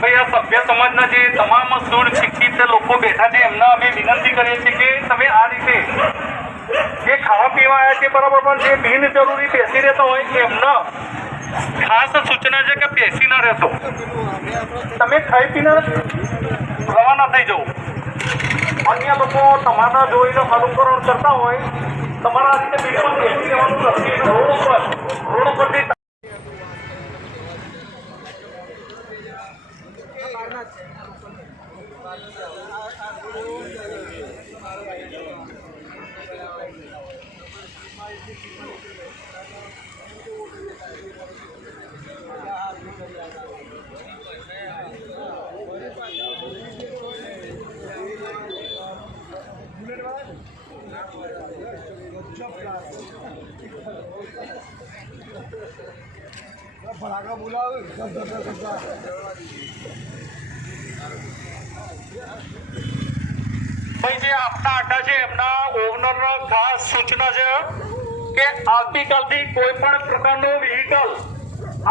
ભાઈ આ સભ્ય સમાજના જે તમામ સુડ શિક્ષિત લોકો બેઠા છે એમને અમે વિનંતી કરીએ છીએ કે તમે આ રીતે જે ખાવા પીવા આવ્યા છે બરાબર, પણ જે બિનજરૂરી બેસી રહેતા હોય એમને ખાસ સૂચના છે કે બેસી ના રહેશો, તમે ખાઈ પીને રવાના થઈ જાઓ. અન્ય લોકો તમારા જોઈને અનુકરણ કરતા હોય, તમારા રીતે બિલકુલ બેસી રહેવાનું નથી. રોડ ઉપરથી ભડાકા બોલાવે ભાઈ જે આપના અડ્ડા છે એમના ઓનર ખાસ સૂચના છે કે આવતીકાલથી કોઈ પણ પ્રકારનું વ્હીકલ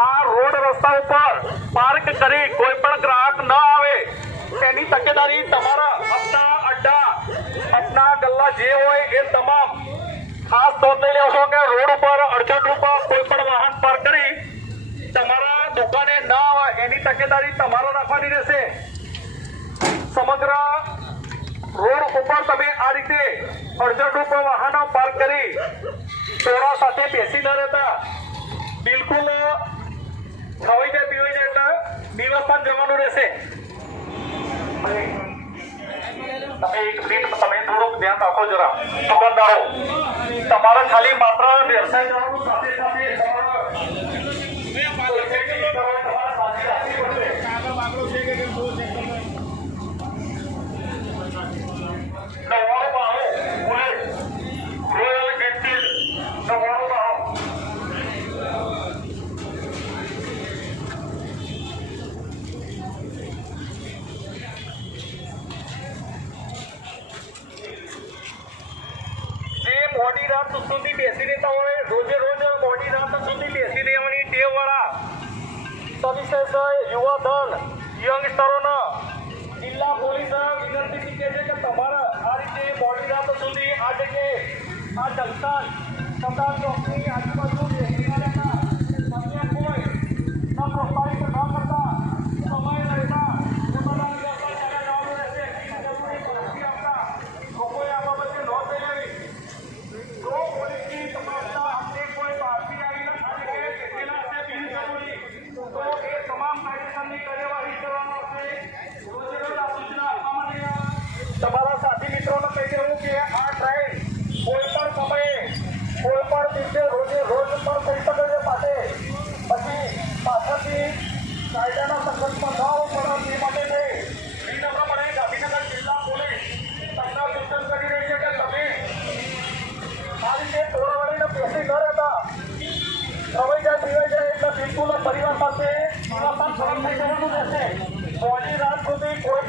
આ રોડ રસ્તા ઉપર પાર્ક કરી કોઈ પણ ગ્રાહક ન આવે તેની તકેદારી તમારા આપના અડ્ડા આપના ગલ્લા જે હોય એ તમામ ખાસ નોંધી લેશો કે રોડ ઉપર અડચણ રૂપ કોઈ પણ વાહન પાર્ક કરી તમારા દુકાને ન આવે એની તકેદારી તમારે રાખવાની રહેશે. સમગ્ર રોડ ઉપર તમે આ રીતે અડચણરૂપ વાહનો પાર્ક કરી ટોળા સાથે બેસી ન રહેતા, બિલકુલ ખવાઈ જાય પીવાઈ જાય એટલે દિવસમાં જવાનું રહેશે. તમે એક મિનિટ તમે થોડુંક ધ્યાન રાખો જરા દુકાનદારો, તમારે ખાલી માત્ર વ્યવસાય કરવાનું સાથે સાથે મોડી રાત સુધી બેસી રહેતા હોય, રોજે રોજ મોડી રાત સુધી બેસી રહેવાની ટેવ વાળા સવિશેષ યુવાધન યંગસ્ટરોને જિલ્લા પોલીસ વિનંતી કહે છે કે તમારે આ રીતે મોડી રાત સુધી આ જગ્યાએ આ જંકશન તથા ચોકની આજુબાજુ બેસી રહેતા, અન્ય કોઈ પ્રોત્સાહિત ન કરતા, સમય રહેતા પોતાના વ્યવસાય જવાનું રહેશે. જરૂરી પ્રવૃત્તિ આપતા લોકોએ આ બાબતે નોંધ લઈ લેવી. જો પોલીસની તપાસના આપણે કોઈ બહારથી આવીને આ જગ્યાએ બેઠેલા હશે બિનજરૂરી, તો એ તમામ કાયદેસરની કાર્યવાહી કરવામાં આવશે. રોજે રોજ આ સૂચના આપવામાં નહીં આવે. તમારા સાથી મિત્રોને કહી દેવું કે આ ટ્રેન કોઈ પણ સમયે કોઈ પણ દિવસે રોજે રોજ પણ થઈ શકે છે પાસે, પછી પાછળથી કાયદાના સંઘર્ષમાં ન આવવું પડે તે માટે નહીં. વિનમ્રપણે ગાંધીનગર જિલ્લા પોલીસ તમને સૂચન કરી રહી છે કે તમે આ રીતે ટોળાવાળીને બેસી ન રહેતા, ખવાઈ જાય પીવાઈ જાય એટલે બિલકુલ પરિવાર સાથે થઈ જવાનું રહેશે. મોડી રાત સુધી કોઈ